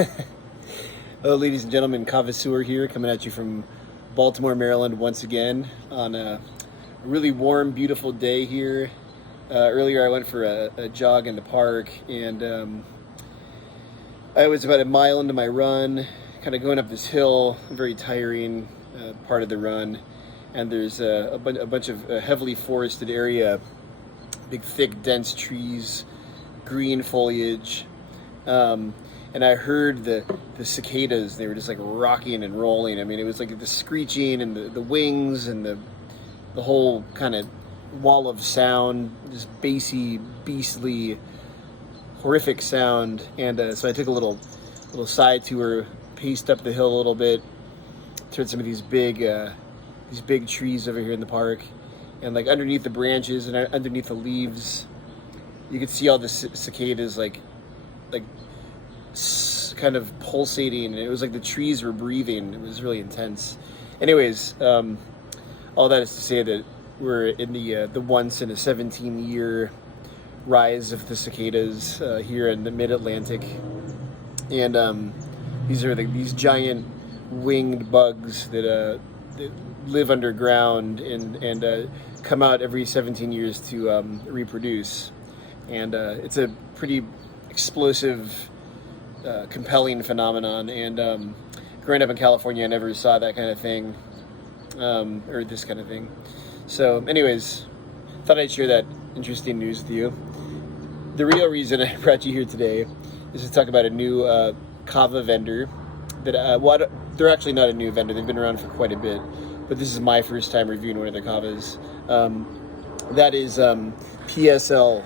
Hello, ladies and gentlemen. Kava here, coming at you from Baltimore, Maryland, once again on a really warm, beautiful day here. Earlier, I went for a jog in the park, and I was about a mile into my run, kind of going up this hill, very tiring part of the run. And there's a bunch of heavily forested area, big, thick, dense trees, green foliage. And I heard the cicadas. They were just like rocking and rolling. I mean, it was like the screeching and the wings and the whole kind of wall of sound, this bassy, beastly, horrific sound. And so I took a little side tour, paced up the hill a little bit, toward some of these big trees over here in the park, and like underneath the branches and underneath the leaves, you could see all the cicadas like kind of pulsating, and it was like the trees were breathing. It was really intense. Anyways, all that is to say that we're in the once in a 17-year rise of the cicadas here in the mid-Atlantic, and these are these giant winged bugs that live underground and come out every 17 years to reproduce, and it's a pretty explosive, compelling phenomenon. And growing up in California, I never saw that kind of thing, or this kind of thing. So anyways, thought I'd share that interesting news with you. The real reason I brought you here today is to talk about a new Kava vendor that they're actually not a new vendor. They've been around for quite a bit, but this is my first time reviewing one of their Kavas. That is PSL.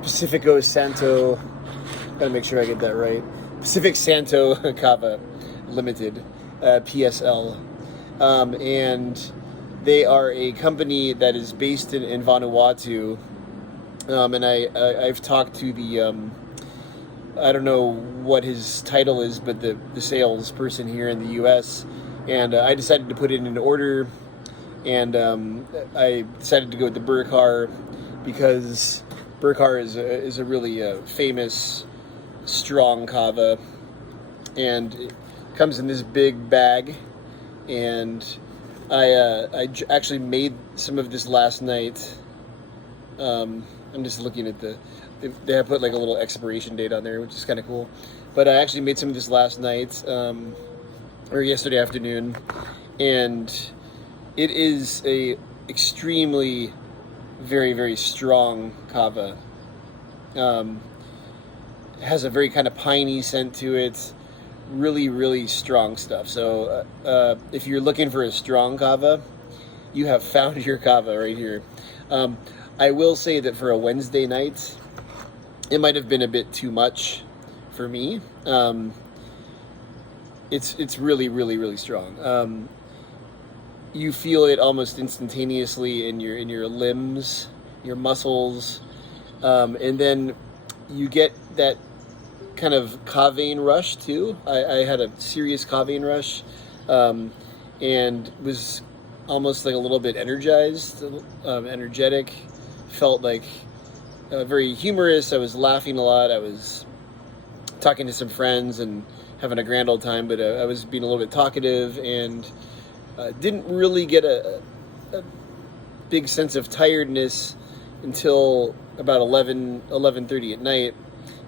Pacifico Santo, gotta make sure I get that right. Pacific Santo Kava Limited, PSL. And they are a company that is based in Vanuatu. And I've talked to the, I don't know what his title is, but the sales person here in the U.S. And I decided to put in an order, and I decided to go with the Burkar because Burkar is a really famous, strong kava, and it comes in this big bag. And I actually made some of this last night. I'm just looking at they have put like a little expiration date on there, which is kind of cool. But I actually made some of this last night, or yesterday afternoon, and it is a extremely, very, very strong kava. Has a very kind of piney scent to it. Really, really strong stuff. So if you're looking for a strong kava, you have found your kava right here. I will say that for a Wednesday night, it might have been a bit too much for me. It's really, really, really strong. You feel it almost instantaneously in your limbs, your muscles, and then you get that kind of cavein rush too. I had a serious cavein rush, and was almost like a little bit energized, energetic. Felt like very humorous. I was laughing a lot. I was talking to some friends and having a grand old time, but I was being a little bit talkative, and didn't really get a big sense of tiredness until about 11:30 at night.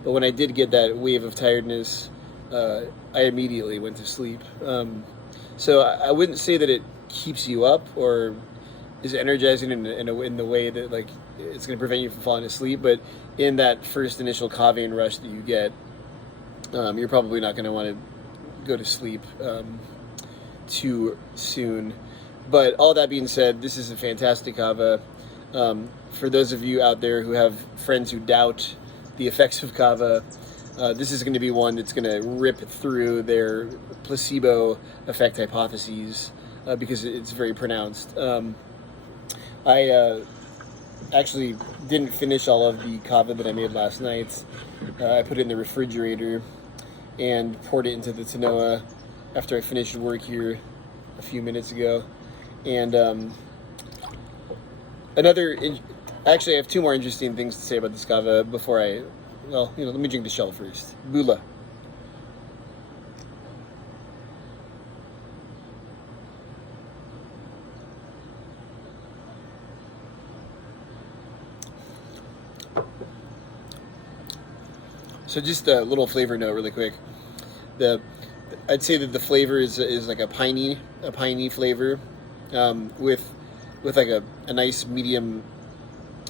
But when I did get that wave of tiredness, I immediately went to sleep. So I wouldn't say that it keeps you up or is energizing in the way that like it's going to prevent you from falling asleep. But in that first initial cavein rush that you get, you're probably not going to want to go to sleep too soon. But all that being said, this is a fantastic kava. For those of you out there who have friends who doubt the effects of kava, this is going to be one that's going to rip through their placebo effect hypotheses, because it's very pronounced. I actually didn't finish all of the kava that I made last night. I put it in the refrigerator and poured it into the Tanoa after I finished work here a few minutes ago. And actually, I have two more interesting things to say about this kava before I well, let me drink the shell first. Bula. So just a little flavor note, really quick. I'd say that the flavor is like a piney flavor, with like a nice medium,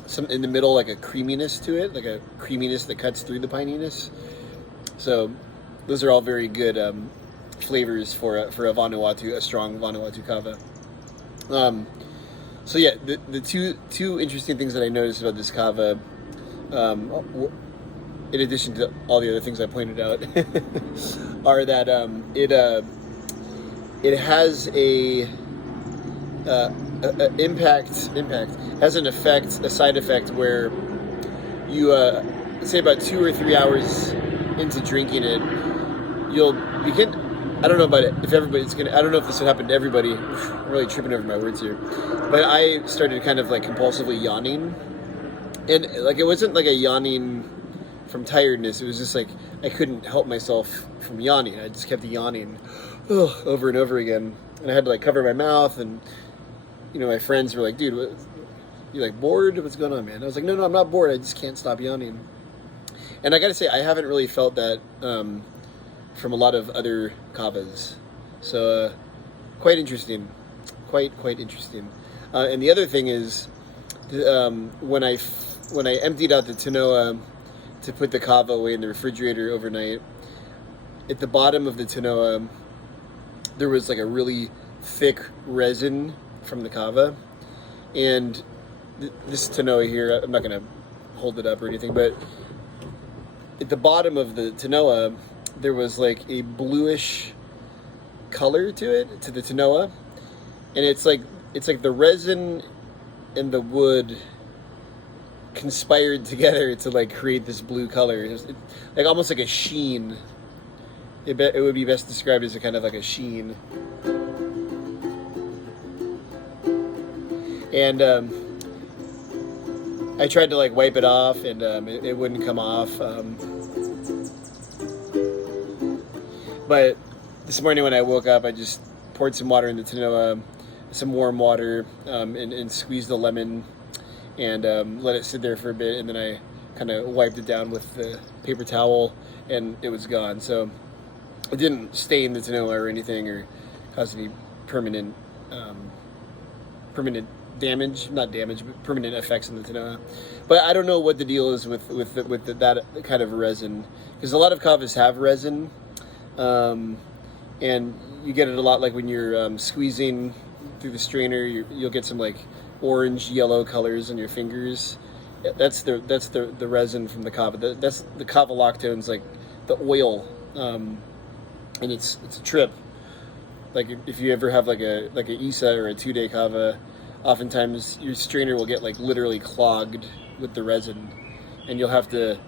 some in the middle, like a creaminess to it, like a creaminess that cuts through the pininess. So those are all very good flavors for a Vanuatu, a strong Vanuatu kava. So yeah, the two interesting things that I noticed about this kava, in addition to all the other things I pointed out, are that it has a side effect where you say about 2 or 3 hours into drinking it, you'll begin. I don't know about it, if everybody's gonna. I don't know if this would happen to everybody. I'm really tripping over my words here, but I started kind of like compulsively yawning, and like it wasn't like a yawning from tiredness. It was just like I couldn't help myself from yawning. I just kept yawning over and over again, and I had to like cover my mouth. And my friends were like, "Dude, you like bored? What's going on, man?" I was like, "No, I'm not bored. I just can't stop yawning." And I gotta say, I haven't really felt that from a lot of other kavas. So quite interesting, quite interesting. And the other thing is, when I emptied out the Tanoa to put the kava away in the refrigerator overnight, at the bottom of the Tanoa, there was like a really thick resin from the kava. And this Tanoa here, I'm not going to hold it up or anything, but at the bottom of the Tanoa, there was like a bluish color to it, to the Tanoa. And it's like the resin and the wood conspired together to like create this blue color. It was like almost like a sheen. It would be best described as a kind of like a sheen. And I tried to like wipe it off, and it wouldn't come off. But this morning when I woke up, I just poured some water in the Tanoa, some warm water, and squeezed a lemon, and let it sit there for a bit, and then I kind of wiped it down with the paper towel, and it was gone. So it didn't stain the Tanoa or anything, or cause any permanent damage, not damage, but permanent effects in the Tanoa. But I don't know what the deal is with that kind of resin, because a lot of kavas have resin, and you get it a lot like when you're squeezing through the strainer. You'll get some like orange, yellow colors on your fingers. That's the resin from the kava. That's the kava lactone's like the oil, and it's a trip. Like if you ever have like a Isa or a 2-day kava, oftentimes your strainer will get like literally clogged with the resin, and you'll have to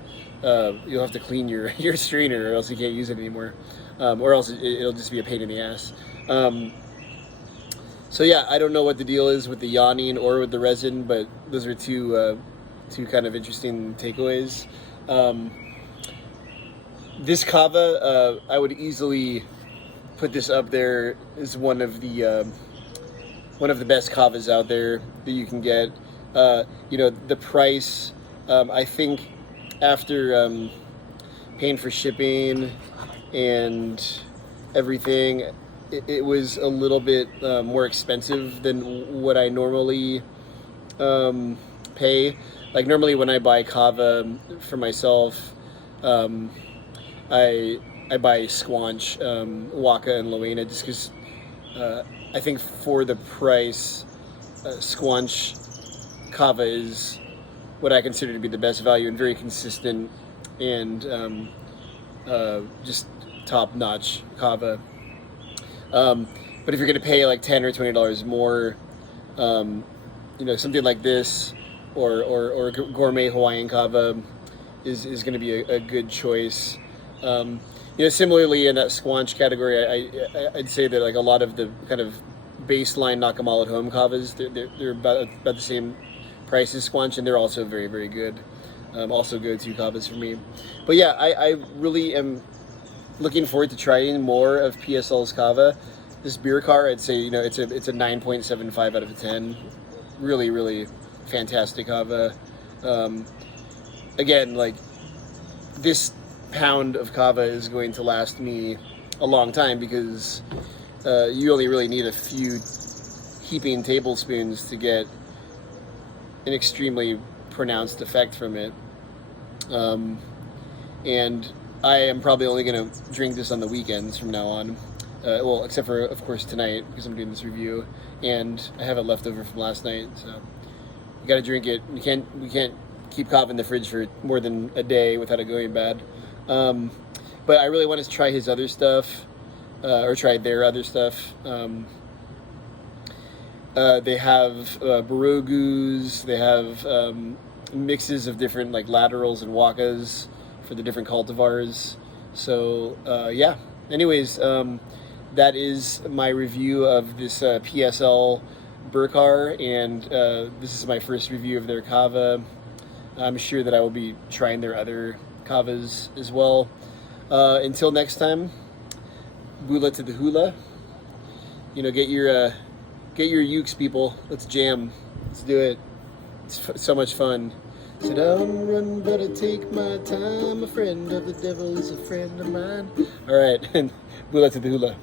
clean your strainer, or else you can't use it anymore, or else it'll just be a pain in the ass. So yeah, I don't know what the deal is with the yawning or with the resin, but those are two kind of interesting takeaways. This kava, I would easily put this up there as one of the best kavas out there that you can get. The price, I think after paying for shipping and everything, it was a little bit more expensive than what I normally pay. Like normally when I buy kava for myself, I buy Squanch, Waka, and Loena, just because I think for the price, Squanch Kava is what I consider to be the best value and very consistent, and just top-notch Kava. But if you're going to pay like $10 or $20 more, something like this or gourmet Hawaiian Kava is going to be a good choice. Similarly in that Squanch category, I'd say that like a lot of the kind of baseline Nakamal at home kavas, they're about the same price as Squanch, and they're also very, very good. Also go-to Kavas for me. But yeah, I really am looking forward to trying more of PSL's Kava. This beer car, I'd say, it's a 9.75 out of a 10. Really, really fantastic Kava. Again, like, this pound of Kava is going to last me a long time because you only really need a few heaping tablespoons to get an extremely pronounced effect from it. And I am probably only going to drink this on the weekends from now on. Well, except for, of course, tonight, because I'm doing this review, and I have it left over from last night, so you got to drink it. We can't keep Kava in the fridge for more than a day without it going bad. But I really want to try his other stuff, or try their other stuff. They have Barogus, they have mixes of different like laterals and wakas for the different cultivars. So yeah, anyways, that is my review of this PSL Burkar, and this is my first review of their Kava. I'm sure that I will be trying their other Kavas as well. Until next time, bula to the hula. Get your ukes, people. Let's jam. Let's do it. It's so much fun. Sit down, run, but I take my time. A friend of the devil is a friend of mine. All right, bula to the hula.